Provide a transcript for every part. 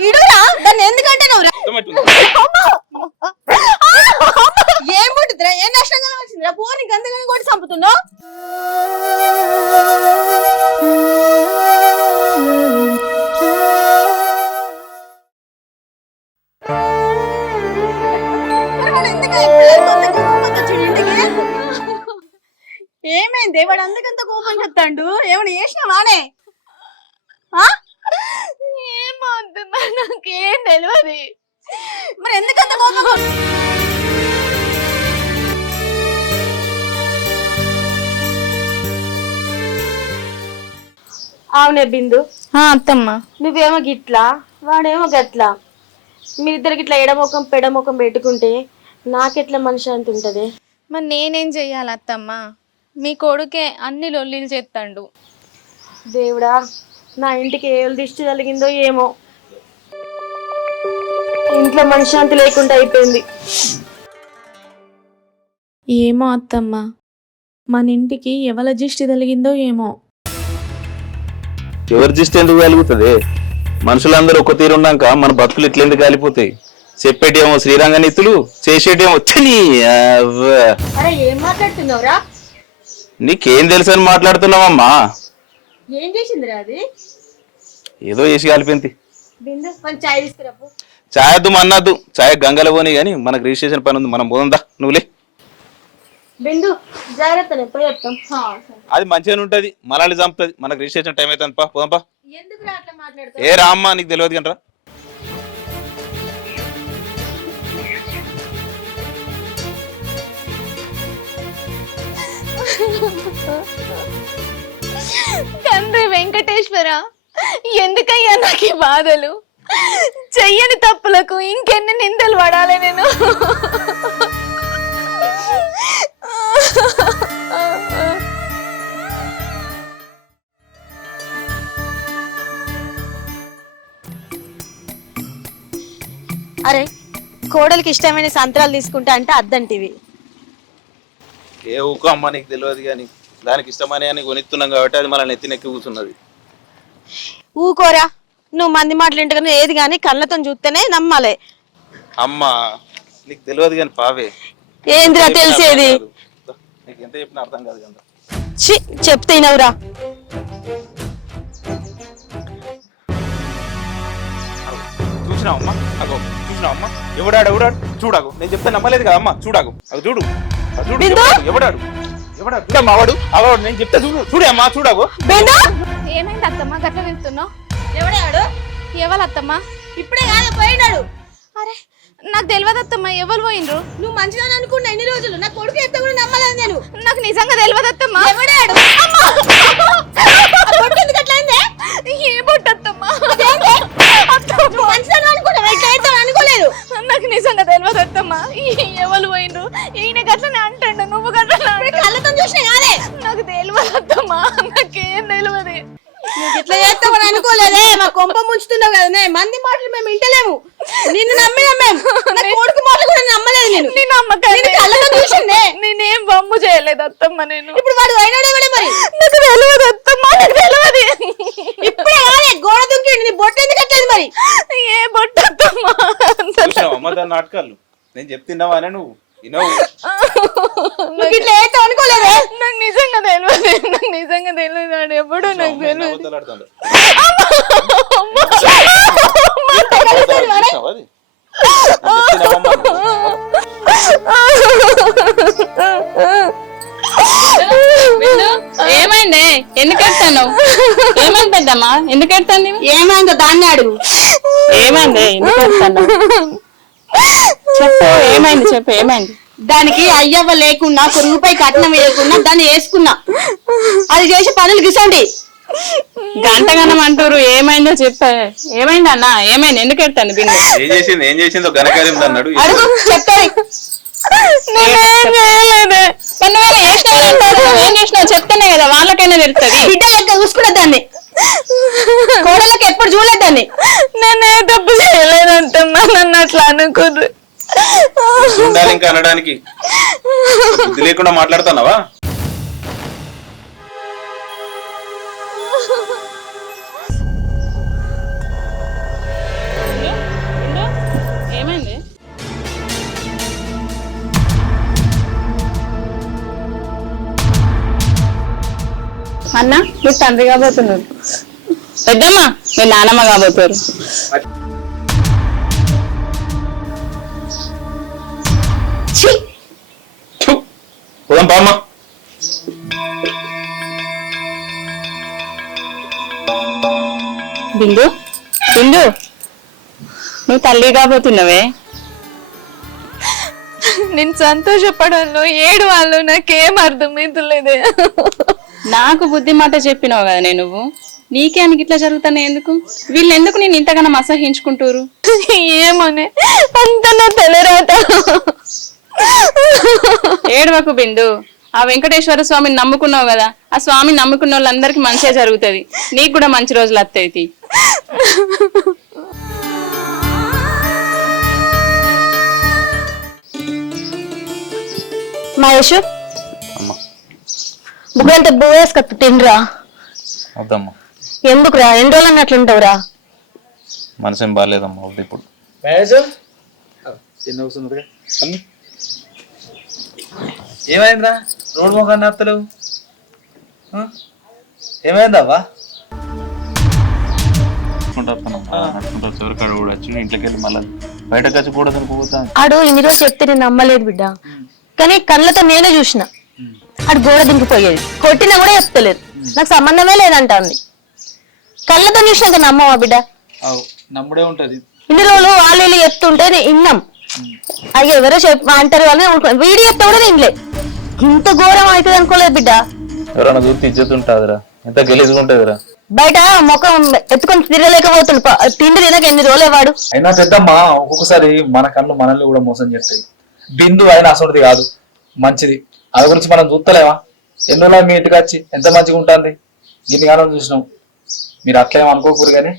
ఇడురా దాన్ని ఎందుకంటే నువ్వు ఏం పుట్టిద్రా ఏం నష్టంగా వచ్చిందిరా పో నీకు అంతగానే కొట్టి చంపుతున్నావు ఏమైంది వాడు అందుకంత కోపం చెప్తాడు ఏమైనా చేసినావానే ఏమో అత్తమ్మా నాకేం తెలియదు మరి ఎందుకంత కోపం అవునే బిందు అత్తమ్మ నువ్వేమో గిట్లా వాడేమో గట్లా మీరిద్దరికి ఇట్లా ఎడముఖం పెడముఖం పెట్టుకుంటే నాకెట్లా మనిషి అంత ఉంటది మరి నేనేం చెయ్యాలి అత్తమ్మ మీ కొడుకే అన్ని లొల్లీలు చేస్తాడు దేవుడా నా ఇంటికి ఏ దిష్టి కలిగిందో ఏమో ఇంట్లో మనశ్శాంతి లేకుండా అయిపోయింది ఏమో అత్తమ్మ మన ఇంటికి ఎవల దిష్టి తగిలిందో ఏమో ఎవరి దిష్టి ఎందుకు కలుగుతుంది మనుషులందరూ ఒక తీరున్నాక మన బతుకులు ఇట్లెందుకు కాలిపోతాయి చెప్పేటేమో శ్రీరంగ నీతులు చేసేటేమో అరే ఏం మాట్లాడుతున్నావురా నీకేం తెలుసు అని మాట్లాడుతున్నావమ్మా ఏం చేసిందిరా అది ఏదో చేసి కాలిపోయింది బిందు కొంచెం చాయ్ తీసుకురాపు చాయ్ వద్దు అన్నద్దు చాయ్ గంగల పోనీ కానీ మనకు రిజిస్ట్రేషన్ పని ఉంది మనం పోదా నువ్వులే బిందు జాగ్రత్త ఎప్పుడు చెప్తాం అది మంచిగానే ఉంటది మనల్ని చంపుతుంది మనకు రిజిస్ట్రేషన్ టైం అవుతుంది పా పోదాంపా ఎందుకు అట్లా మాట్లాడుతావు ఏ రామ్మా నీకు తెలియదు కంటరా తండ్రి వెంకటేశ్వర ఎందుకయ్యా నాకు ఈ బాధలు చెయ్యని తప్పులకు ఇంకెన్ని నిందలు పడాలి నేను అరే కోడలికి ఇష్టమైన సంత్రాలు తీసుకుంటా అంటే అద్దంటివి ఏ ఊకో అమ్మ నీకు తెలియదు కానీ దానికి ఇష్టమని అని కొనిస్తున్నాం కాబట్టి అది మన నెత్తినెక్కి కూర్చున్నది ఊకోరా నువ్వు మంది మాటలు ఏది కానీ కళ్ళతో చూస్తేనే నమ్మాలి అమ్మ నీకు తెలియదు కానీ పావే ఏందిరా తెలిసేది నీకు ఎంత చెప్పినా అర్థం కాదు కదా చెప్తే వినవురా చూసినావమ్మా అగో చూసినావమ్మా ఎవడాడు చూడకు నేను చెప్తే నమ్మలేదు కదా అమ్మ చూడకు అది చూడు ఎవడాడు మావాడు అవడు నేను చెప్తే చూడే అమ్మా చూడకు ఏమైంది అత్తమ్మ గట్ల వెళ్తున్నావు ఎవడాడు ఎవరు అత్తమ్మ ఇప్పుడే కాదు పోయినాడు అరే నాకు తెలియదు అత్తమ్మ ఎవరు పోయిండ్రు నువ్వు మంచిదని అనుకున్నా ఎన్ని రోజులు నా కొడుకు ఎంత కూడా నమ్మలేదు నేను నాకు నిజంగా తెలియదు అత్తమ్మ ఎవడాడు ఏ బొట్టత్తమ్మ అనుకోలేదు నాకు నిజంగా తెలియదు అత్తమ్మ ఎవరు పోయిండ్రు ఈయన గట్లనే అంటాడు నువ్వు గట్ల కళ్ళతో చూసినా కాదే నాకు తెలియదు అత్తమ్మ నాకేం తెలియదు ఇట్లా చేస్తామని అనుకోలేదే మా కొంప ముంచుతున్నావు కదా మంది మాటలు మేము వింటలేము నిన్ను నమ్మినా మేము కొడుకు మాటలు కూడా నమ్మలేదు నేను నీ నమ్మకం కళ్ళతో చూసిందే నేనేం బొమ్ము చేయలేదు అత్తమ్మ నేను ఇప్పుడు వాడు అయినాడే కూడా మరి నాకు తెలియదు అత్తమ్మ నాకు తెలియదు ఇప్పుడే కాదే గోడ దుంకిండు నీ బొట్టు ఎందుకు కట్టలేదు మరి ఏ బొట్టు అత్తమ్మ చూసినావమ్మా దాని నాటకాలు నేను చెప్తున్నావా అని నువ్వు వినవు ఇట్లా చేస్తావు అనుకోలేదే నాకు నిజంగా తెలియదు వాడు ఎప్పుడు నాకు తెలియదు ఏమైంది ఎందుకు ఎడతాను ఏమైంది పెద్దమ్మా ఎందుకు ఎడతాను ఏమైందో దాన్ని అడుగు ఏమైంది ఎందుకు ఎడతాను చెప్పు ఏమైంది దానికి అయ్యవ్వ లేకున్నా ఒక రూపాయి కట్నం వేయకుండా దాన్ని వేసుకున్నా అది చేసే పనులు గిసండి గంటగనం అంటారు ఏమైందో చెప్పే ఏమైంది అన్న ఏమైంది ఎందుకు ఎడతాను బిందు ఏం చేసిందో ఘనకార్యం అన్నాడు అడుగు చెప్తాయి ఏం చేసినావు చెప్తానే కదా వాళ్ళకైనా తెలుస్తుంది బిడ్డ లెక్క చూసుకున్న దాన్ని కోడలకు ఎప్పుడు చూడలేదు దాన్ని నేనే తప్పు చేయలేదంటమ్మా నన్ను అట్లా అనుకోరు ఉండాలి ఇంకా అనడానికి బుద్ధి లేకుండా మాట్లాడుతున్నావా అన్న మీరు తండ్రి కాబోతున్నారు, పెద్దమ్మ మీరు నానమ్మ కాబోతారు. పోదాం పామ్మా. బిందు బిందు నువ్వు తల్లి కాబోతున్నావే. నేను సంతోషపడాలో ఏడు వాళ్ళు నాకేం అర్థమైతలేదే. నాకు బుద్ధి మాట చెప్పినావు కదా నువ్వు, నీకే అని ఇట్లా జరుగుతానే ఎందుకు? వీళ్ళు ఎందుకు నేను ఇంతగానో అసహించుకుంటారు? ఏమోనే అంత నా తెలరాట. ఏడవకు బిందు, ఆ వెంకటేశ్వర స్వామిని నమ్ముకున్నావు కదా, ఆ స్వామిని నమ్ముకున్న వాళ్ళందరికీ మంచిగా జరుగుతుంది, నీకు కూడా మంచి రోజులు వస్తాయి. మహేష్ బుగ్గంటే బోయేసుకొత్త తిండ్రా. వద్దమ్మా. ఎందుకురా ఎన్ని రోజులు అట్లుంటావురా? మనసేం బాగాలేదమ్మా వద్దు ఇప్పుడు. ఏమైందా రోడ్డు మొఖాన్ని అత్తలేవు? ఏమైందవ్వా? ఇంట్లోకి వెళ్ళి మళ్ళీ బయటకు వచ్చి కూడా పోతాను. ఆడు ఇన్ని రోజు చెప్తే నేను నమ్మలేదు బిడ్డ, కానీ కళ్ళతో నేనే చూసిన. ఆడు గోడ దింకిపోయేది, కొట్టినా కూడా చెప్తలేదు, నాకు సంబంధమే లేదంటాంది. కళ్ళతో చూసినాక నమ్మవా బిడ్డ? నమ్ముడే ఉంటది. ఇన్ని రోజులు వాళ్ళు వీళ్ళు చెప్తుంటే విన్నాం, అయ్యో ఎవరో అంటారు వాళ్ళని వీడియో చెప్తా కూడా తినలే. ఇంత ఘోరం అవుతుంది అనుకోలేదు బిడ్డ. ఎవరైనా చూస్తే ఇజ్జత్ ఉంటుందిరా, ఎంత గలీజ్గా ఉంటుందిరా. బయట ముఖం ఎత్తుకొని తిరగలేకపోతుండు, తిండి తినక ఎన్ని రోజులే వాడు. అయినా పెద్దమ్మా ఒక్కొక్కసారి మన కళ్ళు మనల్ని కూడా మోసం చేస్తాయి. బిందు అయినా అసలుది కాదు, మంచిది. అది గురించి మనం చూస్తలేమా? ఎన్నోలా మీ ఇంటికి వచ్చి ఎంత మంచిగా ఉంటుంది, గిన్ని కాలం చూసినాం. మీరు అట్లా ఏమో అనుకోకూరు కానీ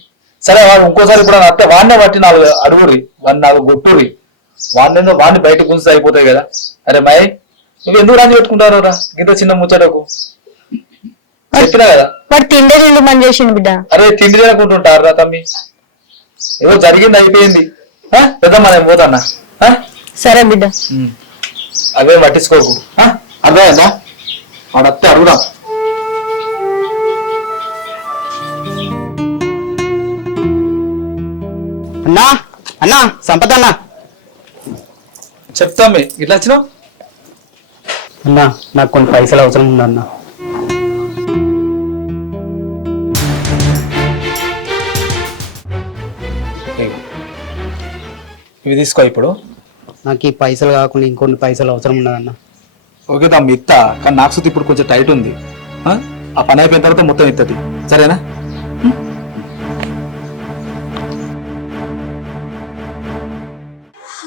సరే, వాడు ఇంకోసారి ఇప్పుడు అత్తే వాడినే బట్టి 4 అడుగురి, వాడిని 4 గొట్టురి, వాడిని బయట గుంజి అయిపోతాయి కదా. అరే మై నువ్వు ఎందుకు రాజు పెట్టుకుంటారు రా ఇంత చిన్న ముచ్చటకు? చెప్పినా కదా వాడు తిండే తిండి పని చేసిండు బిడ్డ. అరే తిండి తినకుంటుంటారు రా తమ్మి, ఏదో జరిగింది అయిపోయింది. పెద్దమ్మా నేను పోతాన్నా. సరే బిడ్డ. అవే పట్టించుకోకు, అదే కదా వాడత్తే అడుగుదా. అన్నా అన్నా సంపద అన్నా. చెప్తామే ఇట్లా వచ్చినావు. అన్నా నాకు కొన్ని పైసలు అవసరం ఉందన్నా. ఇవి తీసుకో ఇప్పుడు. నాకు ఈ పైసలు కాకుండా ఇంకొన్ని పైసలు అవసరం ఉన్నదన్నా. ఓకే తమ్మి ఇస్తా, కానీ నాకు సుతి ఇప్పుడు కొంచెం టైట్ ఉంది. ఆ పని అయిపోయిన తర్వాత మొత్తం ఇస్తుంది, సరేనా?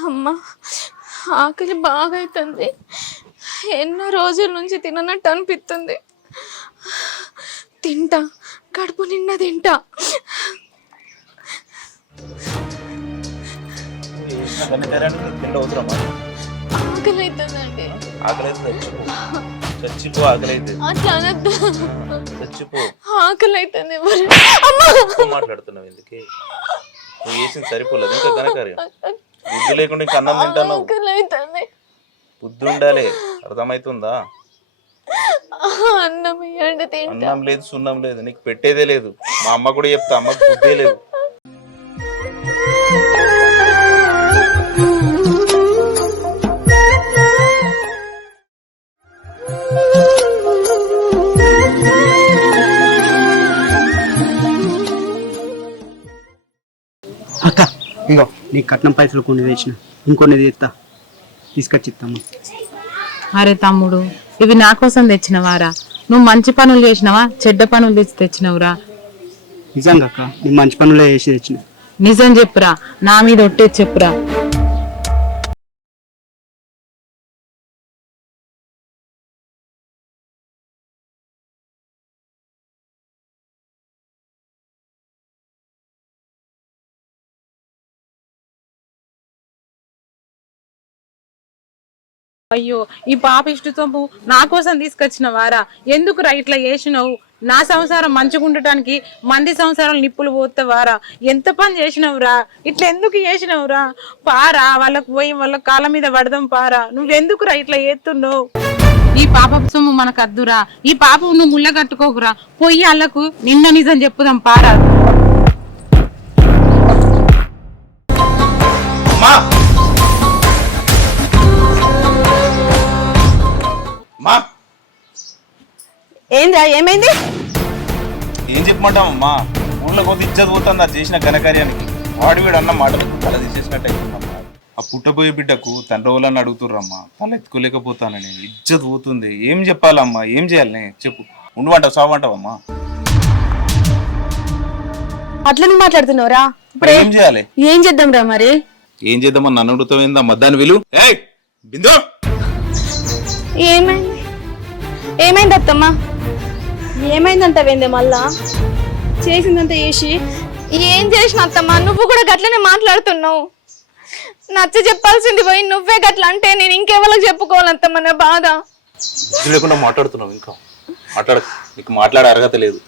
అమ్మా ఆకలి బాగా అవుతుంది, ఎన్నో రోజుల నుంచి తిననట్టు అనిపిస్తుంది. తింటా, కడుపు నిండా తింటా. ఆకలి అవుతుందండి. అట్లా అనద్దు, ఆకలి అవుతుంది. మాట్లాడుతున్నావు ఎందుకు? నువ్వు చేసింది సరిపోలేదు, ఇంకా ఘనకార్యం. బుద్ధి లేకుండా ఇంకా అన్నం తింటాను. బుద్ధి ఉండాలి, అర్థమవుతుందా? అన్నం లేదు, సున్నం లేదు, నీకు పెట్టేదే లేదు. మా అమ్మ కూడా చెప్తా, అమ్మకు బుద్ధే లేదు. అక్క ఇగో నీ కట్నం పైసలు కొన్ని తెచ్చిన, ఇంకొన్ని తెస్తా, తీసుకొచ్చి ఇస్తాము. అరే తమ్ముడు, ఇవి నా కోసం తెచ్చినవారా? నువ్వు మంచి పనులు చేసినవా చెడ్డ పనులు తెచ్చి తెచ్చినవురా? నిజంగా అక్క, నీ మంచి పనులే చేసి తెచ్చిన. నిజం చెప్పురా, నా మీద ఒట్టే చెప్పురా. అయ్యో, ఈ పాప ఇష్టము నా కోసం తీసుకొచ్చిన వారా? ఎందుకురా ఇట్లా చేసినావు? నా సంసారం మంచిగా ఉండటానికి మంది సంసారం నిప్పులు పోతావారా? ఎంత పని చేసినవురా? ఇట్లా ఎందుకు చేసినవురా? పారా, వాళ్ళకు పోయి వాళ్ళ కాళ్ళ మీద పడదాం పారా. నువ్వెందుకురా ఇట్లా చేస్తున్నావు? ఈ పాప సొమ్ము మనకు అద్దురా, ఈ పాప నువ్వు ముళ్ళ కట్టుకోకురా, పొయ్యి అల్లకు నిన్న నిజం చెప్పుదాం పారా. అమ్మా అమ్మా ఏంద్రా ఏమైంది? ఏం చెప్పమంటావమ్మా? ఊళ్ళో కొద్ది ఇజ్జత్ పోతుంది అది చేసిన ఘనకార్యానికి. వాడు వీడు అన్న మాటలు తల తీసేసినట్టు అయిపోతుందమ్మా. ఆ పుట్టబోయే బిడ్డకు తండ్రి వాళ్ళని అడుగుతుర్రమ్మా, తల ఎత్తుకోలేకపోతానని ఇజ్జత్ పోతుంది. ఏం చెప్పాలమ్మా? ఏం చేయాలి చెప్పు. ఉండమంటావు సావంటావమ్మా? అట్లనే మాట్లాడుతున్నావురా? ఇప్పుడు ఏం చేయాలి? ఏం చేద్దాం రా మరి? ఏం చేద్దామని నన్ను అడుగుతావేందమ్మా? దాన్ని విలు. ఏయ్ బిందు, ఏమైంది? ఏమైంది అత్తమ్మ? ఏమైందంటావేందే మళ్ళా? చేసిందంతా చేసి ఏం చేసిన అత్తమ్మ? నువ్వు కూడా గట్లనే మాట్లాడుతున్నావు. నచ్చ చెప్పాల్సింది పోయి నువ్వే గట్ల అంటే నేను ఇంకెవరికి చెప్పుకోవాలత్తమ్మ నా బాధ. లేకుండా మాట్లాడుతున్నావు. ఇంకా మాట్లాడ, నీకు మాట్లాడే అర్హత లేదు.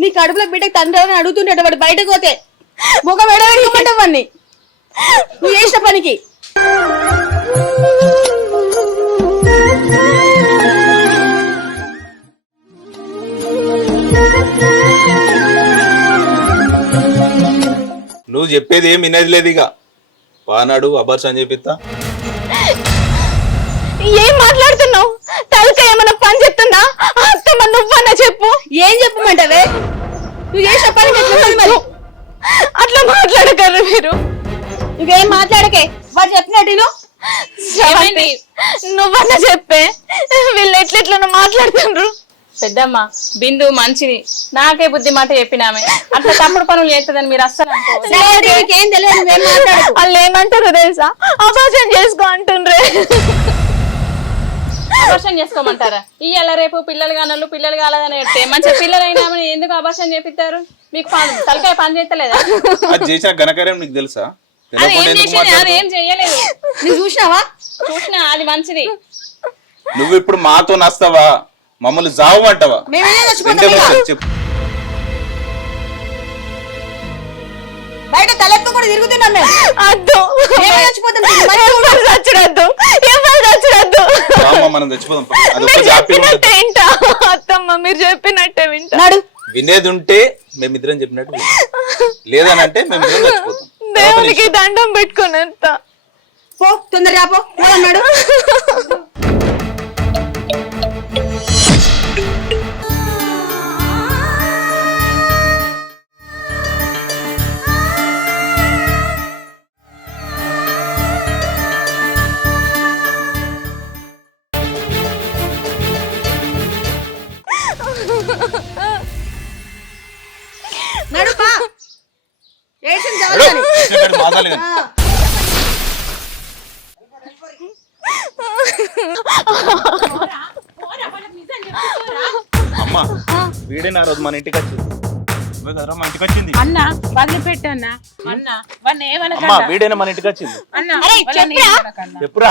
నీ కడుపులో బిడ్డకి తండ్రి అని అడుగుతుంటే వాడు బయటకు పోతే ముఖం ఎడబెట్టుకోమంటావన్నీ నువ్వు చేసిన పనికి. నువ్వు చెప్పేది ఏం వినేది లేదు. ఇక పానాడు అబర్స్ అని చెప్పిస్తా. ఏం మాట్లాడుతున్నావు? తలక ఏమన్నా పని చెప్తుందా అత్తమ్మ? నువ్వన్నా చెప్పు. ఏం చెప్పమంటావే? నువ్వు చేసిన పనికి మరి అట్లా మాట్లాడగలరు మీరు. నువ్వేం మాట్లాడకే, వాడు చెప్పినట్టు శ్రవంతి, నువ్వన్నా చెప్పే. వీళ్ళు ఎట్లెట్లా మాట్లాడుతుండ్రు. పెద్దమ్మ బిందు మంచిది, నాకే బుద్ధి మాట చెప్పినామే. అట్లా తప్పుడు పనులు చేస్తుందని మీరు అస్సలు అనుకోవద్దు. ఏం తెలియదు, నువ్వేం మాట్లాడు. వాళ్ళు ఏమంటారో తెలుసా? అభాషణ చేసుకో అంటుండ్రే. అభాషణ చేసుకోమంటారా? ఇయ్యాల రేపు పిల్లలు కానోళ్ళు పిల్లలు కాలేదని చెప్తే మంచిగా పిల్లలు అయినామని ఎందుకు అభాషణ చేపిస్తారు? మీకు తలకాయ పని చేస్తలేదా? అది చేసిన ఘనకార్యం నీకు తెలుసా? అది ఏం చేసింది? అది ఏం చెయ్యలేదు. నువ్వు చూసినావా? చూసినా, అది మంచిది. నువ్వు ఇప్పుడు మాతో నస్తావా? మమ్మల్ని జావు అంటావా? చెప్పు. బయట తలెత్తు కూడా తిరుగుతున్నాం మేము. అద్దు, ఎవరు చచ్చిరద్దు, ఎవరు చచ్చిరద్దు. మనం తెచ్చిపోదాం. మీరు చెప్పినట్టే వింటా అత్తమ్మ, మీరు చెప్పినట్టే వింటా. వినేది ఉంటే మేమిద్దరం చెప్పినట్టు విను. లేదనంటే మేమిద్దరం చచ్చిపోతాం. దేవునికి దండం పెట్టుకుని ఎంత పో, తొందరగా పో అన్నాడు. నడుపా అమ్మా వీడే నా రోజు మన ఇంటికి వచ్చింది. మన ఇంటికి వచ్చింది అన్న వదిలిపెట్టన్నా. అన్న వాడిని ఏమనకన్నా. అమ్మా వీడేనా మన ఇంటికి వచ్చింది? అన్న చెప్పురా.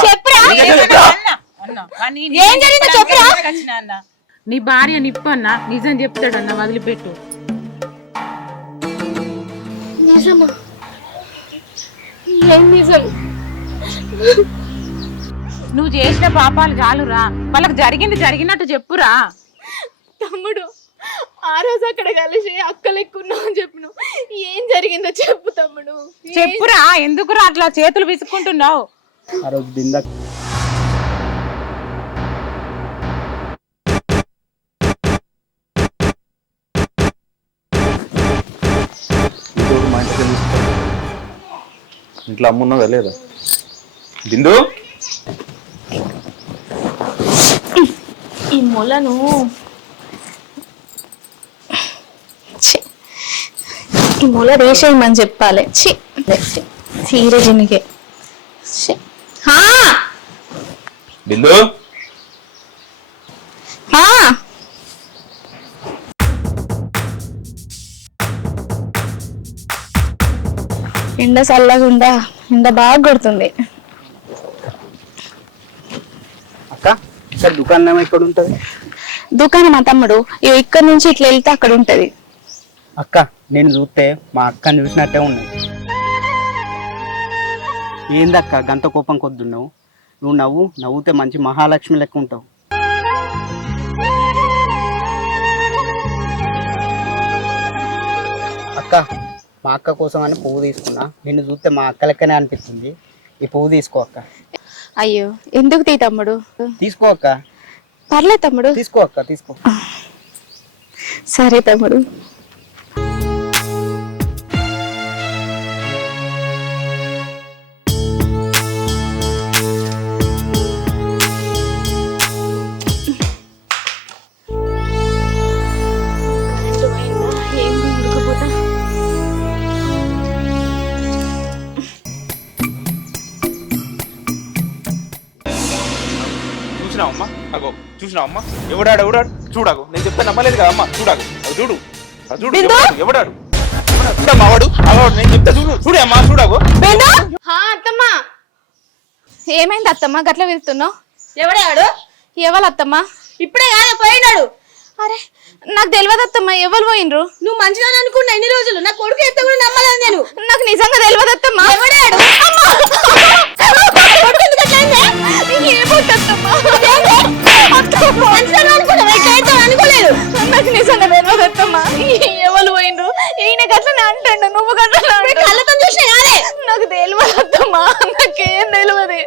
ఏం జరిగిందో చెప్పురా. అన్న నీ భార్య నిప్పన్న నిజం చెప్తాడన్న, వదిలిపెట్టు. నిజమా? ఏం నిజం? నువ్వు చేసిన పాపాలు చాలురా, వాళ్ళకి జరిగింది జరిగినట్టు చెప్పురా. తమ్ముడు, ఆ రోజు అక్కడ కలిసి అక్కలెక్కున్నావు అని చెప్పినావు. ఏం జరిగిందో చెప్పు తమ్ముడు. చెప్పురా, ఎందుకురా అట్లా చేతులు విసుక్కుంటున్నావు? ఆ రోజు బిందా ఇంట్లో అమ్మున్నదా లేదా? బిందు, ఈ మొలను ఈ మొల రేసేయమని చెప్పాలి. చీర జినికే. బిందు, ఎండ చల్లగా ఉందా? ఎండ బాగా కొడుతుంది. అక్క ఇక్కడ దుకాణం ఎక్కడ ఉంటది? దుకాణం మా తమ్ముడు ఇక్కడ నుంచి ఇట్లా వెళ్తే అక్కడ ఉంటది. అక్క నేను చూస్తే మా అక్కని చూసినట్టే ఉన్నది. ఏందక్క గంత కోపం కొద్దున్నావు? నువ్వు నవ్వుతే మంచి మహాలక్ష్మి లెక్క ఉంటావు. అక్క, మా అక్క కోసం అని పువ్వు తీసుకున్నా. నిన్ను చూస్తే మా అక్క లెక్కనే అనిపిస్తుంది. ఈ పువ్వు తీసుకో అక్క. అయ్యో ఎందుకు తీ తమ్ముడు? తీసుకో అక్క. పర్లేదు తమ్ముడు. తీసుకో అక్క, తీసుకో. సరే తమ్ముడు. చూసినావమ్మా అగో చూసినావమ్మా ఎవడాడు చూడకు నేను చెప్తే నమ్మలేదు కదా అమ్మా చూడకు అది చూడు అది చూడు ఎవడాడు చూడమ్మా వాడు నేను చెప్తే చూడే అమ్మా చూడకు. అత్తమ్మా ఏమైంది అత్తమ్మా గట్ల వెళ్తున్నావు? ఎవడాడు? ఎవరు అత్తమ్మా? ఇప్పుడే కాదా పోయినాడు? అరే నాకు తెలియదు అత్తమ్మా, ఎవరు పోయినరు? నువ్వు మంచిగా అనుకున్నా ఎన్ని రోజులు, నా కొడుకు ఎత్త కూడా నమ్మలేదు నేను. నాకు నిజంగా తెలియదు అత్తమ్మా. ఎవడాడు? అనుకోలేదు. నాకు నిజంగా తెలియదు అత్తమ్మా, ఎవరు పోయినరు? ఈయన గట్లనే అంటాడు, నువ్వు గట్ల కళ్ళతో చూసిన నాకు తెలియదు అత్తమ్మా, నాకేం తెలియదు.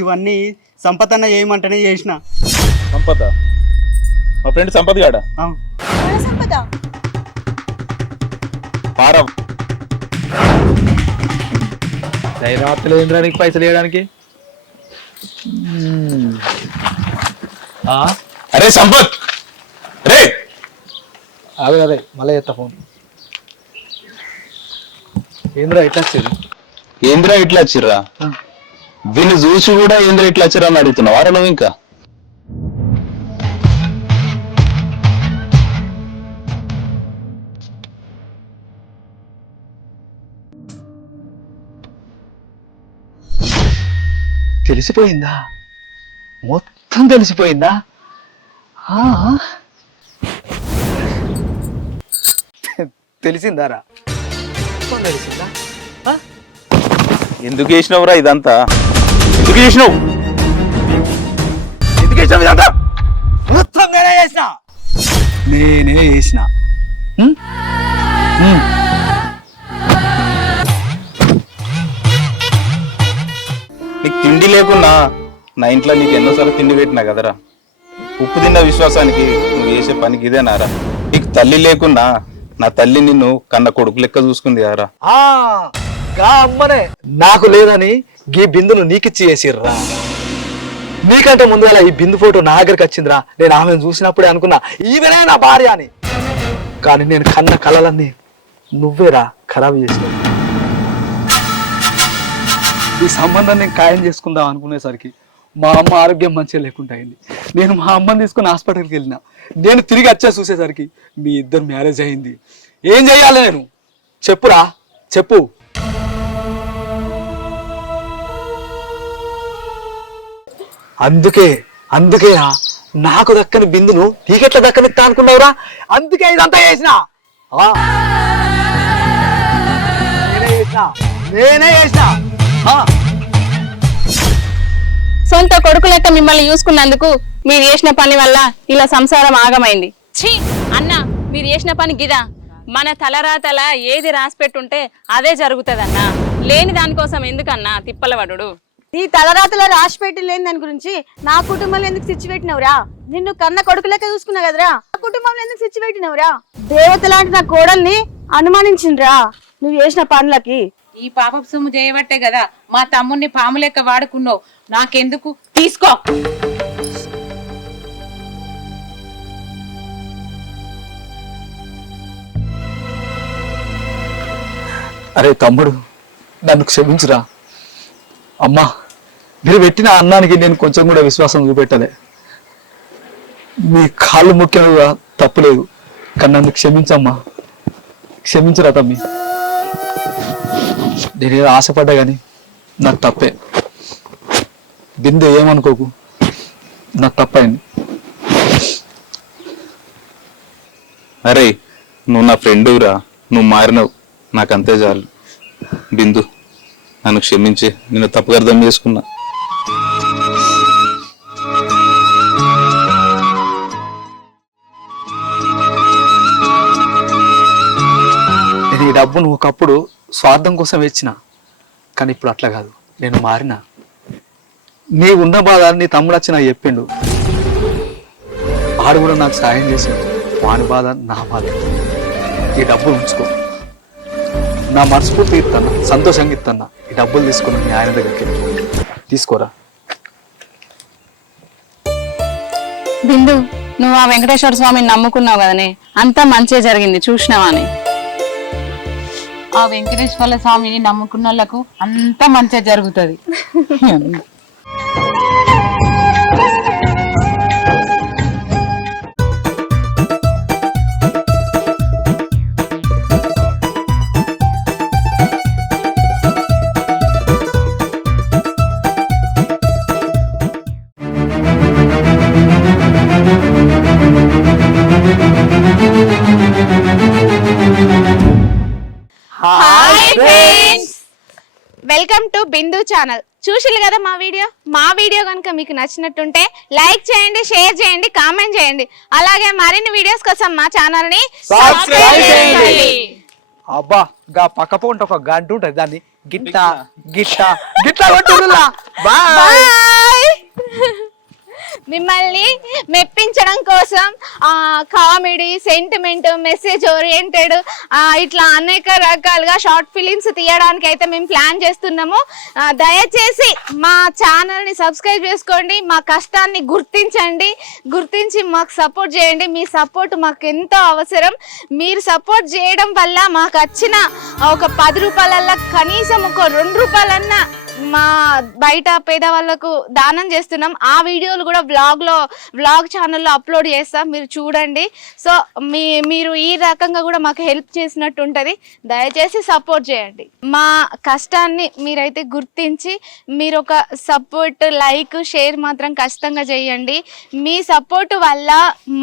ఇవన్నీ సంపతన్న ఏమంటేనే చేసిన. సంపద మా ఫ్రెండ్ సంపద గాడా సంపద పారం ధైర్యవంతులు ఏంద్రా నీకు పైసలు వేయడానికి? అరే సంపత్ రే అదే మళ్ళీ చేస్తా ఫోన్. ఏంద్రా ఇట్లా వచ్చేది? ఏంద్రా ఇట్లా వచ్చిర్రా? వీళ్ళు చూసి కూడా ఏంద్రా ఇట్లా వచ్చిర్రా అని అడుగుతున్నావు వారా నువ్వు? ఇంకా తెలిసిపోయిందా? మొత్తం తెలిసిపోయిందా? తెలిసిందారా? తెలిసిందా? ఎందుకు చేసినావురా ఇదంతా? ఎందుకు చేసినావు ఇదంతా? మొత్తం నేనే చేసిన. నీకు తిండి లేకున్నా నా ఇంట్లో నీకు ఎన్నోసార్లు తిండి పెట్టినా కదరా. ఉప్పు తిన్న విశ్వాసానికి నువ్వు చేసే పనికి ఇదేనారా? నీకు తల్లి లేకున్నా నా తల్లి నిన్ను కన్న కొడుకు లెక్క చూసుకుంది కదరా. అమ్మనే నాకు లేదని గీ బిందును నీకిచ్చి చేసిర్రా. నీకంటే ముందుగా ఈ బిందు ఫోటో నా దగ్గరికి వచ్చిందిరా. నేను ఆమెను చూసినప్పుడే అనుకున్నా ఈమెనే నా భార్య అని. కానీ నేను కన్న కలలన్నీ నువ్వేరా ఖరాబ్ చేసినావు. ఈ సంబంధం నేను ఖాయం చేసుకుందాం అనుకునేసరికి మా అమ్మ ఆరోగ్యం మంచిగా లేకుండా అయింది. నేను మా అమ్మని తీసుకుని హాస్పిటల్కి వెళ్ళినా. నేను తిరిగి వచ్చా చూసేసరికి మీ ఇద్దరు మ్యారేజ్ అయింది. ఏం చెయ్యాలి నేను? చెప్పురా, చెప్పు. అందుకేనా నాకు దక్కని బిందును నీకెట్లా దక్కనిస్తా అనుకున్నావురా? అందుకే ఇదంతా చేసిన. నేనే చేసిన. సొంత కొడుకు లెక్క మిమ్మల్ని చూసుకున్నందుకు మీరు చేసిన పని వల్ల ఇలా సంసారం ఆగమైంది. ఛీ అన్న, మీరు చేసిన పని గిదా? మన తలరాతల ఏది రాసి పెట్టుంటే అదే జరుగుతుందన్నా. లేని దానికోసం ఎందుకన్నా తిప్పలవడు? నీ తలరాతలో రాసి పెట్టి లేని దాని గురించి నా కుటుంబంలో ఎందుకు సిచ్చి పెట్టినవురా? నిన్ను కన్న కొడుకు లెక్క చూసుకున్నా కదరా, నా కుటుంబంలో ఎందుకు సిచ్చి పెట్టినవురా? దేవత లాంటి నా కోడల్ని అనుమానించిండ్రా నువ్వు చేసిన పనులకి. ఈ పాపపు సొమ్ము చేయబట్టే కదా మా తమ్ముడిని పాము లెక్క వాడుకున్నావు. నాకెందుకు? తీసుకో. అరే తమ్ముడు, నన్ను క్షమించురా. అమ్మా, మీరు పెట్టిన అన్నానికి నేను కొంచెం కూడా విశ్వాసం చూపెట్టలే. మీ కాళ్ళు ముఖ్యంగా తప్పులేదు, కానీ నన్ను క్షమించమ్మా. క్షమించురా తమ్మి. నేనేదో ఆశపడ్డా కానీ నాకు తప్పే. బిందు ఏమనుకోకు, నాకు తప్పైంది. అరే నువ్వు నా ఫ్రెండురా, నువ్వు మారినవు, నాకు అంతే చాలు. బిందు నన్ను క్షమించి నేను తప్పుగా అర్థం చేసుకున్నా. నేను ఈ డబ్బును ఒకప్పుడు స్వార్థం కోసం ఇచ్చిన, కానీ ఇప్పుడు అట్లా కాదు, నేను మారిన. నీ ఉన్న బాధ నీ తమ్ముడు వచ్చి నాకు చెప్పిండు, ఆడు కూడా నాకు సాయం చేసిండు. వాని బాధ నా బాధ. ఈ డబ్బులు ఉంచుకో, నా మనస్ఫూర్తి ఇస్తాను, సంతోషంగా ఇస్తాను. ఈ డబ్బులు తీసుకుని మీ ఆయన దగ్గరికి తీసుకోరా. బిందు, నువ్వు ఆ వెంకటేశ్వర స్వామిని నమ్ముకున్నావు కదనే, అంతా మంచిగా జరిగింది చూసినావా అని. ఆ వెంకటేశ్వర స్వామిని నమ్ముకున్న వాళ్ళకు అంతా మంచిగా జరుగుతుంది. Welcome to Bindu channel. చూసిల్లు కదా మా వీడియో కనుక మీకు నచ్చినట్టుంటే లైక్ చేయండి, షేర్ చేయండి, కామెంట్ చేయండి. అలాగే మరిన్ని వీడియోస్ కోసం మా ఛానల్ ని సబ్స్క్రైబ్ చేయండి. అబ్బా గా పక్క పోంట ఒక గంట ఉంటుంది, దాన్ని గిట్ట గిట్ట గిట్ట కొట్టుకుందా. బాయ్. మిమ్మల్ని మెప్పించడం కోసం కామెడీ, సెంటిమెంట్, మెసేజ్ ఓరియంటెడ్ ఇట్లా అనేక రకాలుగా షార్ట్ ఫిలిమ్స్ తీయడానికి అయితే మేము ప్లాన్ చేస్తున్నాము. దయచేసి మా ఛానల్ని సబ్స్క్రైబ్ చేసుకోండి, మా కష్టాన్ని గుర్తించి మాకు సపోర్ట్ చేయండి. మీ సపోర్ట్ మాకు ఎంతో అవసరం. మీరు సపోర్ట్ చేయడం వల్ల మాకు వచ్చిన ఒక 10 రూపాయలల్లో కనీసం ఒక 2 రూపాయలన్నా మా బయట పేదవాళ్ళకు దానం చేస్తున్నాం. ఆ వీడియోలు కూడా వ్లాగ్ ఛానల్లో అప్లోడ్ చేస్తాం, మీరు చూడండి. సో మీరు ఈ రకంగా కూడా మాకు హెల్ప్ చేసినట్టు ఉంటుంది. దయచేసి సపోర్ట్ చేయండి. మా కష్టాన్ని మీరైతే గుర్తించి మీరు ఒక సపోర్ట్, లైక్, షేర్ మాత్రం ఖచ్చితంగా చేయండి. మీ సపోర్ట్ వల్ల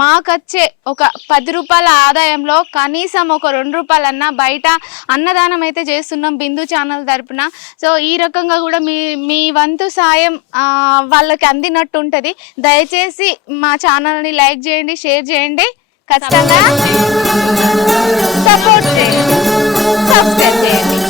మాకొచ్చే ఒక 10 రూపాయల ఆదాయంలో కనీసం ఒక 2 రూపాయలన్నా బయట అన్నదానం అయితే చేస్తున్నాం బిందు ఛానల్ తరపున. సో ఈ రకంగా కూడా మీ వంతు సాయం వాళ్ళకి అందినట్టు ఉంటుంది. దయచేసి మా ఛానల్ని లైక్ చేయండి, షేర్ చేయండి, ఖచ్చితంగా సపోర్ట్ చేయండి, సబ్స్క్రైబ్ చేయండి.